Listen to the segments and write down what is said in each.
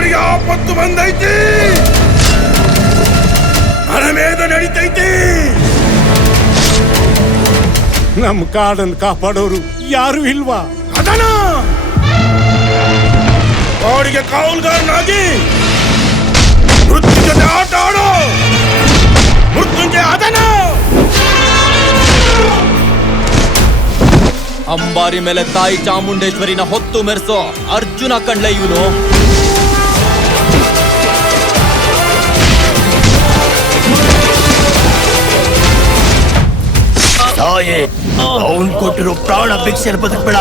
ಅವರಿಗೆ ಆಪತ್ತು ಬಂದೈತಿ, ಅರಮೇಧ ನಡೀತೈತಿ. ನಮ್ಮ ಕಾಡನ್ನು ಕಾಪಾಡೋರು ಯಾರು ಇಲ್ವಾ? ಅದನ ಅವರಿಗೆ ಕಾವಲುಗಾರನಾಗಿ ಮೃತ್ಯು ಜೊತೆ ಆಟ ಆಡೋ ಮೃತ್ಯುಂಜಯ ಅದನ. ಅಂಬಾರಿ ಮೇಲೆ ತಾಯಿ ಚಾಮುಂಡೇಶ್ವರಿನ ಹೊತ್ತು ಮೆರೆಸೋ ಅರ್ಜುನ ಕಂಡ್ಲೆ ಇವನು. ತಾಯೇ, ಅವನ್ ಕೊಟ್ಟಿರೋ ಪ್ರಾಣ ಭಿಕ್ಷೆ ಬದುಕ್ಬೇಡ.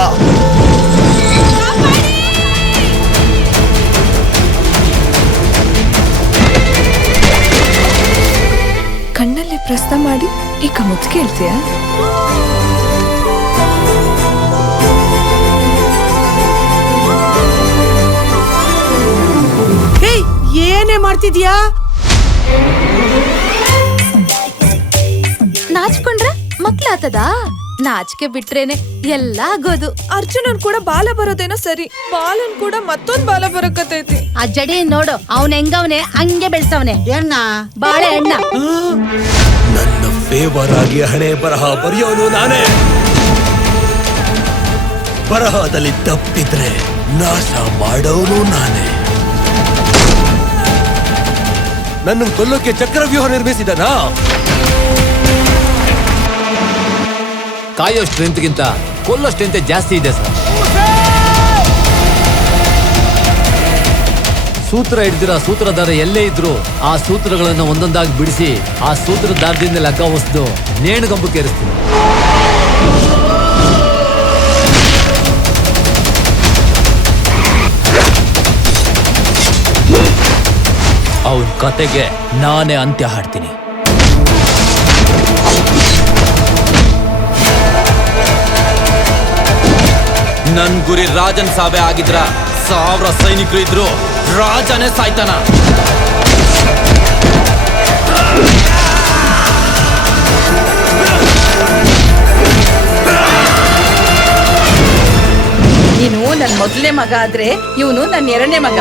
ಕಣ್ಣಲ್ಲೇ ಪ್ರಶ್ನೆ ಮಾಡಿ ಈಗ ಮುಚ್ಚ ಕೇಳ್ತೀಯ? ಏನೇ ಮಾಡ್ತಿದ್ಯಾ? ನಾಚ್ಕೊಂಡ್ರೆ ಮಕ್ಳಾತದ? ನಾಚಿಕೆ ಬಿಟ್ರೇನೆ ಎಲ್ಲ ಆಗೋದು. ಅರ್ಜುನನ್ ಕೂಡ ಬಾಲ ಬರೋದೇನೋ ಸರಿ, ಬಾಲನ್ ಕೂಡ ಮತ್ತೊಂದ್ ಬಾಲ ಬರಕತೈತಿ. ಆ ಜಡಿ ನೋಡು, ಅವನ್ ಹೆಂಗವನೆ ಹಂಗೆ ಬೆಳ್ಸವನೆ. ಎಣ್ಣ ಬಾಳೆ ಅಣ್ಣ. ನನ್ನ ಫೇವರ್ ಆಗಿ ಹಣೆ ಬರಹ ಬರೆಯೋನು ನಾನೇ. ಬರಹದಲ್ಲಿ ತಪ್ಪಿದ್ರೆ ನಾಶ ಮಾಡೋನು ನಾನೇ. ನನ್ನ ಕೊಲ್ಲೋಕೆ ಚಕ್ರವ್ಯೂಹ ನಿರ್ಮಿಸಿದನಾ? ಕಾಯೋ ಸ್ಟ್ರೆಂತ್ಗಿಂತ ಕೊಲ್ಲೋ ಸ್ಟ್ರೆಂತ್ ಜಾಸ್ತಿ ಇದೆ ಸರ್. ಸೂತ್ರ ಹಿಡಿದಿರೋ ಸೂತ್ರಧಾರ ಎಲ್ಲೇ ಇದ್ರು ಆ ಸೂತ್ರಗಳನ್ನು ಒಂದೊಂದಾಗಿ ಬಿಡಿಸಿ ಆ ಸೂತ್ರಧಾರದಿಂದ ಲಗ್ಗ ಹೊಸ್ದು ನೇಣುಗಂಬಕ್ಕೆ ಏರಿಸ್ತೀನಿ. ಅವನ ಕತೆಗೆ ನಾನೇ ಅಂತ್ಯ ಹಾಡ್ತೀನಿ. ನನ್ ಗುರಿ ರಾಜನ್ ಸಾವೆ ಆಗಿದ್ರ 1000 ಸೈನಿಕರು ಇದ್ರು ರಾಜನೇ ಸಾಯ್ತಾನ. ನೀನು ನನ್ ಮೊದಲನೇ ಮಗ ಆದ್ರೆ ಇವನು ನನ್ನ ಎರಡನೇ ಮಗ.